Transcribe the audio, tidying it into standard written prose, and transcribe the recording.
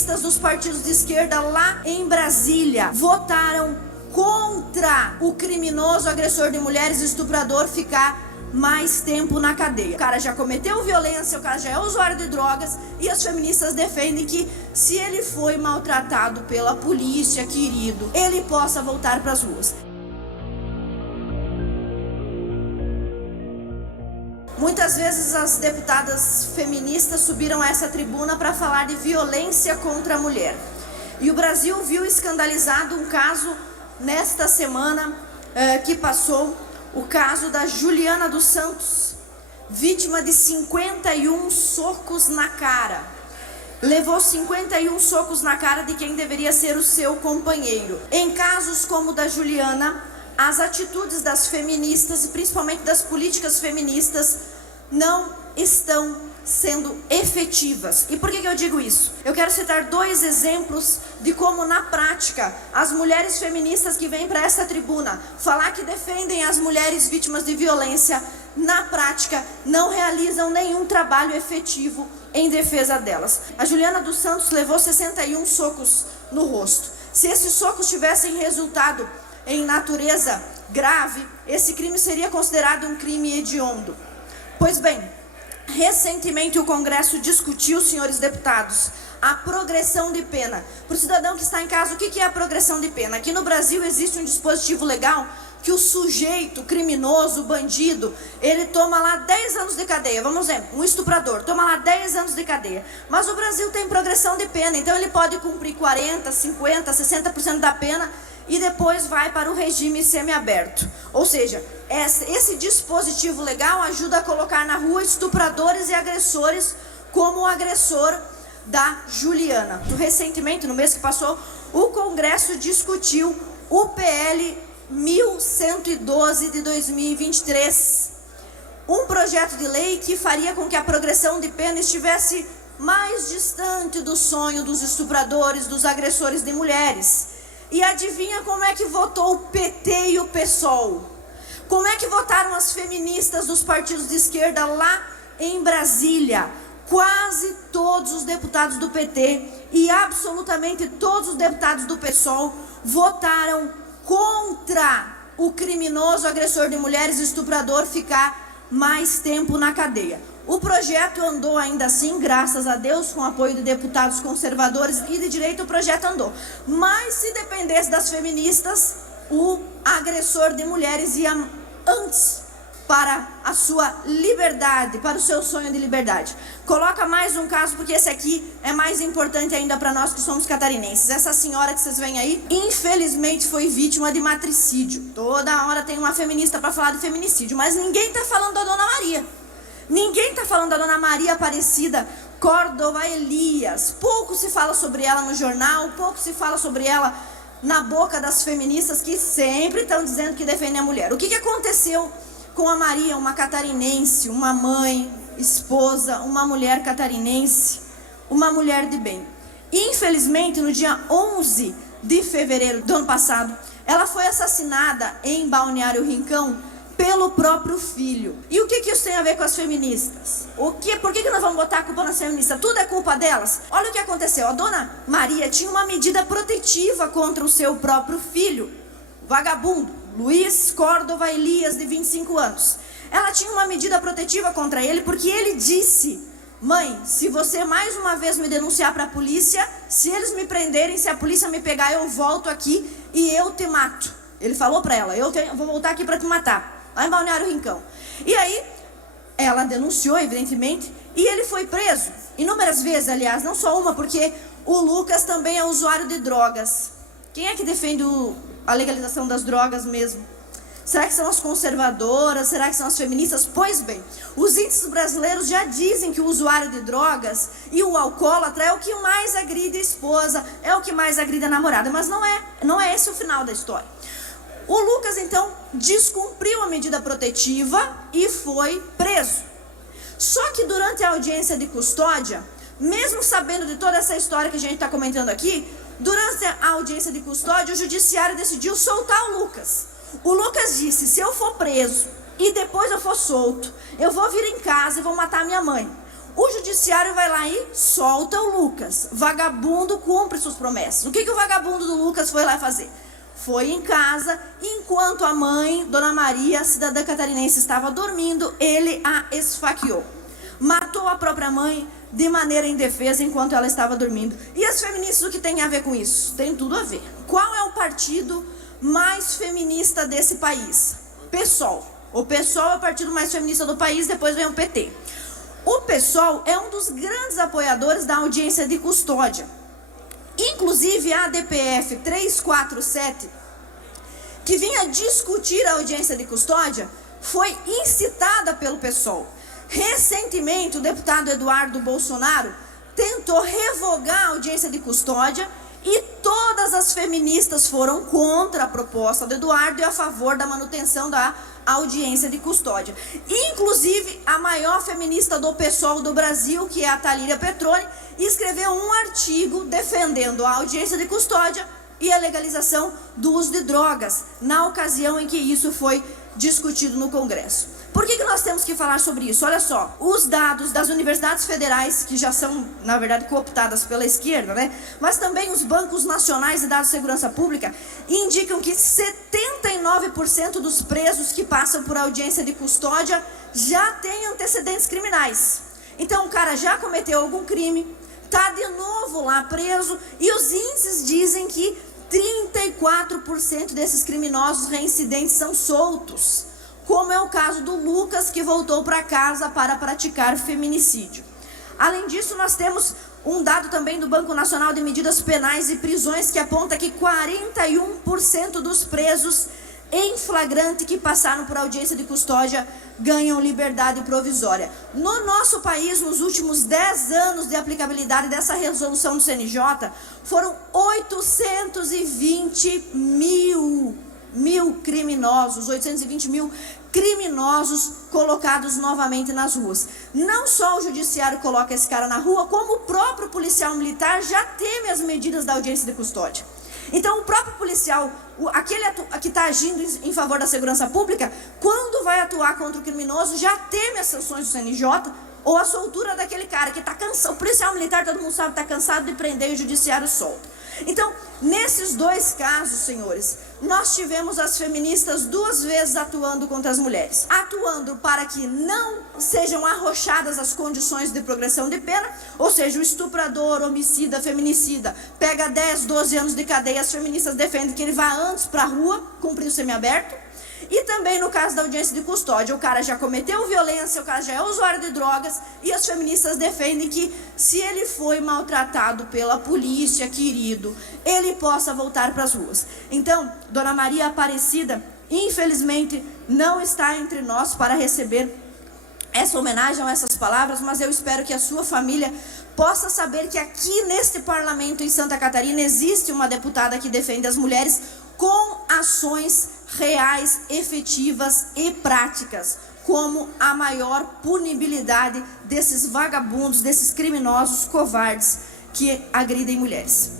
feministas dos partidos de esquerda lá em Brasília votaram contra o criminoso agressor de mulheres, estuprador, ficar mais tempo na cadeia. O cara já cometeu violência, o cara já é usuário de drogas, e as feministas defendem que se ele foi maltratado pela polícia, querido, ele possa voltar para as ruas. Muitas vezes as deputadas feministas subiram a essa tribuna para falar de violência contra a mulher. E o Brasil viu escandalizado um caso nesta semana que passou, o caso da Juliana dos Santos, vítima de 51 socos na cara. Levou 51 socos na cara de quem deveria ser o seu companheiro. Em casos como o da Juliana, as atitudes das feministas, e principalmente das políticas feministas, não estão sendo efetivas. E por que eu digo isso? Eu quero citar 2 exemplos de como na prática as mulheres feministas que vêm para essa tribuna falar que defendem as mulheres vítimas de violência, na prática não realizam nenhum trabalho efetivo em defesa delas. A Juliana dos Santos levou 61 socos no rosto. Se esses socos tivessem resultado em natureza grave, esse crime seria considerado um crime hediondo. Pois bem, recentemente o Congresso discutiu, senhores deputados, a progressão de pena. Para o cidadão que está em casa, o que é a progressão de pena? Aqui no Brasil existe um dispositivo legal que o sujeito criminoso, bandido, ele toma lá 10 anos de cadeia. Vamos ver, um estuprador toma lá 10 anos de cadeia. Mas o Brasil tem progressão de pena, então ele pode cumprir 40%, 50%, 60% da pena e depois vai para o regime semiaberto. Ou seja, esse dispositivo legal ajuda a colocar na rua estupradores e agressores, como o agressor da Juliana. Recentemente, no mês que passou, o Congresso discutiu o PL 1112 de 2023. Um projeto de lei que faria com que a progressão de pena estivesse mais distante do sonho dos estupradores, dos agressores de mulheres. E adivinha como é que votou o PT e o PSOL? Como é que votaram as feministas dos partidos de esquerda lá em Brasília? Quase todos os deputados do PT e absolutamente todos os deputados do PSOL votaram contra o criminoso agressor de mulheres, estuprador, ficar mais tempo na cadeia. O projeto andou ainda assim, graças a Deus, com o apoio de deputados conservadores e de direita, o projeto andou. Mas se dependesse das feministas, o agressor de mulheres ia antes para a sua liberdade, para o seu sonho de liberdade. Coloca mais um caso, porque esse aqui é mais importante ainda para nós que somos catarinenses. Essa senhora que vocês veem aí, infelizmente foi vítima de matricídio. Toda hora tem uma feminista para falar de feminicídio, mas ninguém está falando da Dona Maria. Ninguém está falando da Dona Maria Aparecida Córdova Elias. Pouco se fala sobre ela no jornal, pouco se fala sobre ela na boca das feministas que sempre estão dizendo que defendem a mulher. O que aconteceu com a Maria, uma catarinense, uma mãe, esposa, uma mulher catarinense, uma mulher de bem? Infelizmente, no dia 11 de fevereiro do ano passado, ela foi assassinada em Balneário Rincão pelo próprio filho. E o que isso tem a ver com as feministas? Por que nós vamos botar a culpa nas feministas? Tudo é culpa delas? Olha o que aconteceu. A Dona Maria tinha uma medida protetiva contra o seu próprio filho, vagabundo, Luiz Córdova Elias, de 25 anos. Ela tinha uma medida protetiva contra ele porque ele disse: mãe, se você mais uma vez me denunciar para a polícia, se eles me prenderem, se a polícia me pegar, eu volto aqui e eu te mato. Ele falou para ela: eu vou voltar aqui para te matar, lá em Balneário Rincão. E aí, ela denunciou, evidentemente, e ele foi preso. Inúmeras vezes, aliás, não só uma, porque o Lucas também é usuário de drogas. Quem é que defende a legalização das drogas mesmo? Será que são as conservadoras? Será que são as feministas? Pois bem, os índices brasileiros já dizem que o usuário de drogas e o alcoólatra é o que mais agride a esposa, é o que mais agride a namorada. Mas não é esse o final da história. O Lucas, então, descumpriu a medida protetiva e foi preso. Só que durante a audiência de custódia, mesmo sabendo de toda essa história que a gente está comentando aqui, durante a audiência de custódia, o judiciário decidiu soltar o Lucas. O Lucas disse: se eu for preso e depois eu for solto, eu vou vir em casa e vou matar minha mãe. O judiciário vai lá e solta o Lucas. Vagabundo cumpre suas promessas. O que o vagabundo do Lucas foi lá fazer? Foi em casa, enquanto a mãe, Dona Maria, cidadã catarinense, estava dormindo, ele a esfaqueou. Matou a própria mãe de maneira indefesa enquanto ela estava dormindo. E as feministas, o que tem a ver com isso? Tem tudo a ver. Qual é o partido mais feminista desse país? PSOL. O PSOL é o partido mais feminista do país, depois vem o PT. O PSOL é um dos grandes apoiadores da audiência de custódia. Inclusive a DPF 347, que vinha discutir a audiência de custódia, foi incitada pelo PSOL. Recentemente, o deputado Eduardo Bolsonaro tentou revogar a audiência de custódia e todas as feministas foram contra a proposta do Eduardo e a favor da manutenção da audiência de custódia. Inclusive, a maior feminista do PSOL do Brasil, que é a Thalíria Petroni, escreveu um artigo defendendo a audiência de custódia e a legalização do uso de drogas, na ocasião em que isso foi discutido no Congresso. Por que nós temos que falar sobre isso? Olha só, os dados das universidades federais, que já são, na verdade, cooptadas pela esquerda, né? Mas também os bancos nacionais de dados de segurança pública, indicam que 79% dos presos que passam por audiência de custódia já têm antecedentes criminais. Então, o cara já cometeu algum crime, está de novo lá preso, e os índices dizem que 34% desses criminosos reincidentes são soltos, como é o caso do Lucas, que voltou para casa para praticar feminicídio. Além disso, nós temos um dado também do Banco Nacional de Medidas Penais e Prisões, que aponta que 41% dos presos em flagrante que passaram por audiência de custódia ganham liberdade provisória. No nosso país, nos últimos 10 anos de aplicabilidade dessa resolução do CNJ, foram 820 mil criminosos colocados novamente nas ruas. Não só o judiciário coloca esse cara na rua, como o próprio policial militar já teme as medidas da audiência de custódia. Então, o próprio policial, aquele que está agindo em favor da segurança pública, quando vai atuar contra o criminoso, já teme as sanções do CNJ ou a soltura daquele cara que está cansado. O policial militar, todo mundo sabe, está cansado de prender e o judiciário solta. Então, nesses dois casos, senhores, nós tivemos as feministas 2 vezes atuando contra as mulheres. Atuando para que não sejam arrochadas as condições de progressão de pena, ou seja, o estuprador, homicida, feminicida, pega 10, 12 anos de cadeia, as feministas defendem que ele vá antes para a rua, cumprir o semiaberto. E também no caso da audiência de custódia, o cara já cometeu violência, o cara já é usuário de drogas, e as feministas defendem que se ele foi maltratado pela polícia, querido, ele possa voltar para as ruas. Então, Dona Maria Aparecida, infelizmente, não está entre nós para receber essa homenagem a essas palavras, mas eu espero que a sua família possa saber que aqui neste parlamento em Santa Catarina existe uma deputada que defende as mulheres com ações reais, efetivas e práticas, como a maior punibilidade desses vagabundos, desses criminosos covardes que agridem mulheres.